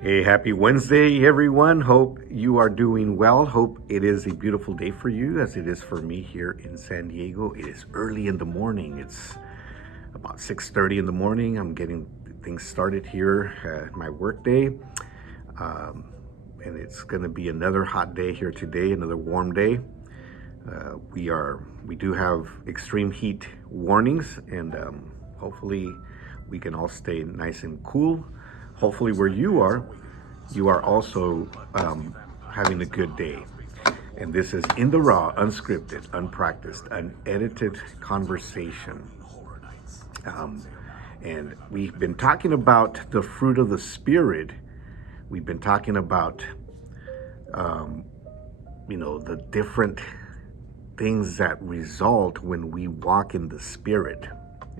Hey, happy Wednesday, everyone. Hope you are doing well. Hope it is a beautiful day for you as it is for me here in San Diego. It is early in the morning. It's about 6:30 in the morning. I'm getting things started here at my work day. Um, and it's going to be another hot day here today, another warm day. We do have extreme heat warnings, and hopefully we can all stay nice and cool. Hopefully, where you are also having a good day. And this is In the Raw, unscripted, unpracticed, unedited conversation. Um, and we've been talking about the fruit of the Spirit. We've been talking about, um, the different things that result when we walk in the Spirit.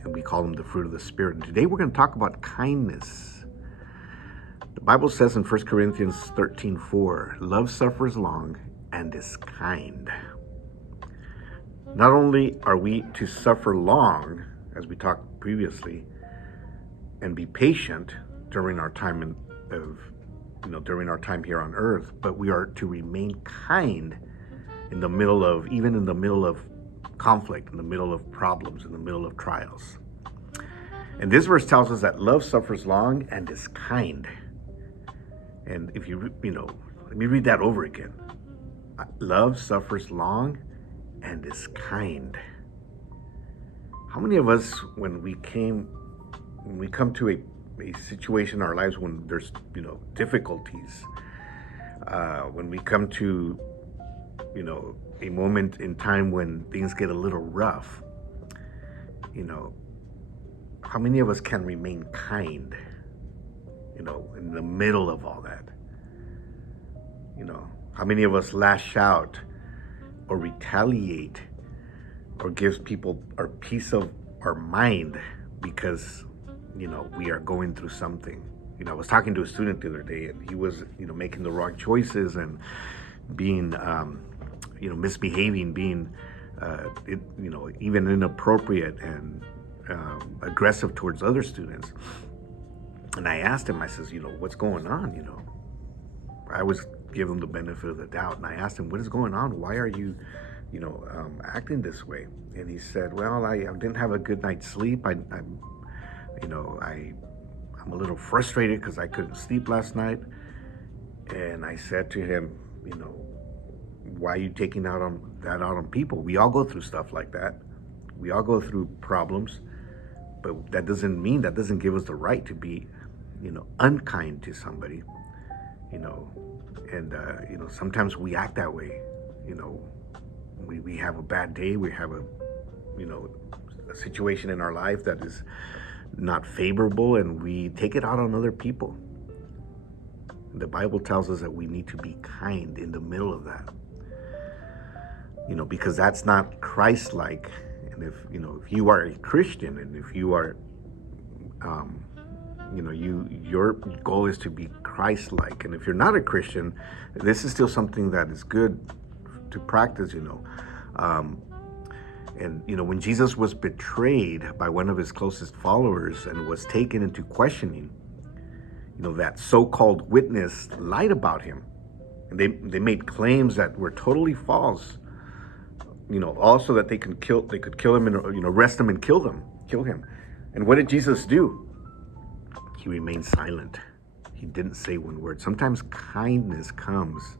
And we call them the fruit of the Spirit. And today we're going to talk about kindness. The Bible says in 1 Corinthians 13:4, love suffers long and is kind. Not only are we to suffer long, as we talked previously, and be patient during our time during our time here on earth, but we are to remain kind even in the middle of conflict, in the middle of problems, in the middle of trials. And this verse tells us that love suffers long and is kind. And if let me read that over again. Love suffers long and is kind. How many of us, when we come to a situation in our lives when there's, difficulties, when we come to, a moment in time when things get a little rough, how many of us can remain kind, in the middle of all that? How many of us lash out or retaliate or gives people our piece of our mind because, we are going through something? I was talking to a student the other day, and he was, making the wrong choices and being, misbehaving, being, even inappropriate and aggressive towards other students. And I asked him, I says, what's going on? I was giving him the benefit of the doubt. And I asked him, what is going on? Why are you, acting this way? And he said, well, I didn't have a good night's sleep. I'm a little frustrated because I couldn't sleep last night. And I said to him, why are you taking that out on people? We all go through stuff like that. We all go through problems, but that doesn't give us the right to be, unkind to somebody, and sometimes we act that way. We have a bad day, we have a situation in our life that is not favorable, and we take it out on other people. The Bible tells us that we need to be kind in the middle of that, because that's not Christ-like. And if you are a Christian, and if you are, your goal is to be Christ-like. And if you're not a Christian, this is still something that is good to practice. When Jesus was betrayed by one of his closest followers and was taken into questioning, that so-called witness lied about him, and they made claims that were totally false. Also that they could kill him and arrest him and kill him. And what did Jesus do? He remained silent. He didn't say one word. Sometimes kindness comes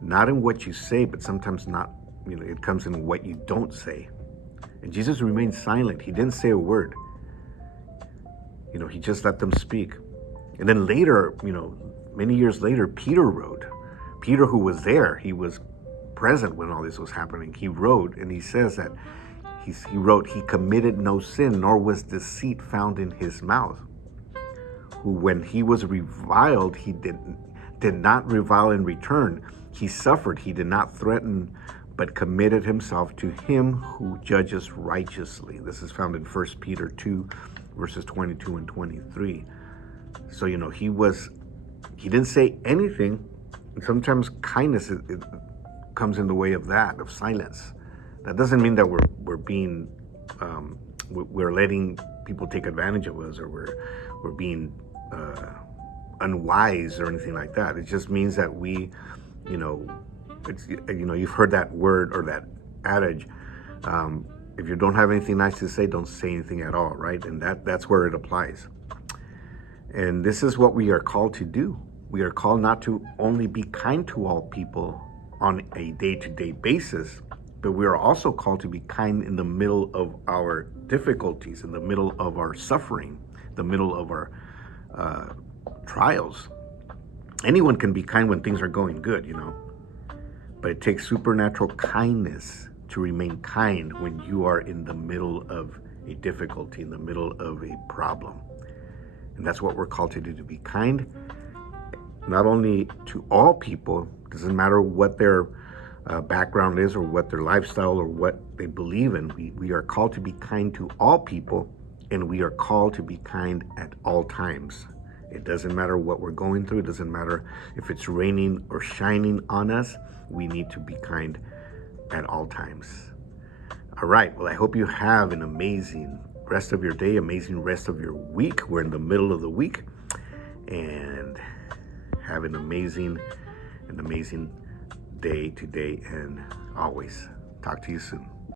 not in what you say, but sometimes not. It comes in what you don't say. And Jesus remained silent. He didn't say a word. He just let them speak. And then later, many years later, Peter wrote. Peter, who was there, he was present when all this was happening. He wrote, and he says that he wrote, he committed no sin, nor was deceit found in his mouth. Who, when he was reviled, he did not revile in return. He suffered. He did not threaten, but committed himself to him who judges righteously. This is found in 1 Peter 2, verses 22 and 23. So, he didn't say anything. Sometimes kindness it comes in the way of that, of silence. That doesn't mean that we're being, we're letting people take advantage of us, or we're being unwise or anything like that. It just means that we, you know, you've heard that word or that adage. If you don't have anything nice to say, don't say anything at all, right? And that's where it applies. And this is what we are called to do. We are called not to only be kind to all people on a day-to-day basis, but we are also called to be kind in the middle of our difficulties, in the middle of our suffering, the middle of our trials. Anyone can be kind when things are going good, but it takes supernatural kindness to remain kind when you are in the middle of a difficulty, in the middle of a problem. And that's what we're called to do, to be kind, not only to all people, doesn't matter what their background is or what their lifestyle or what they believe in. We are called to be kind to all people, and we are called to be kind at all times. It doesn't matter what we're going through. It doesn't matter if it's raining or shining on us. We need to be kind at all times. All right. Well, I hope you have an amazing rest of your day, amazing rest of your week. We're in the middle of the week, and have an amazing day today and always. Talk to you soon.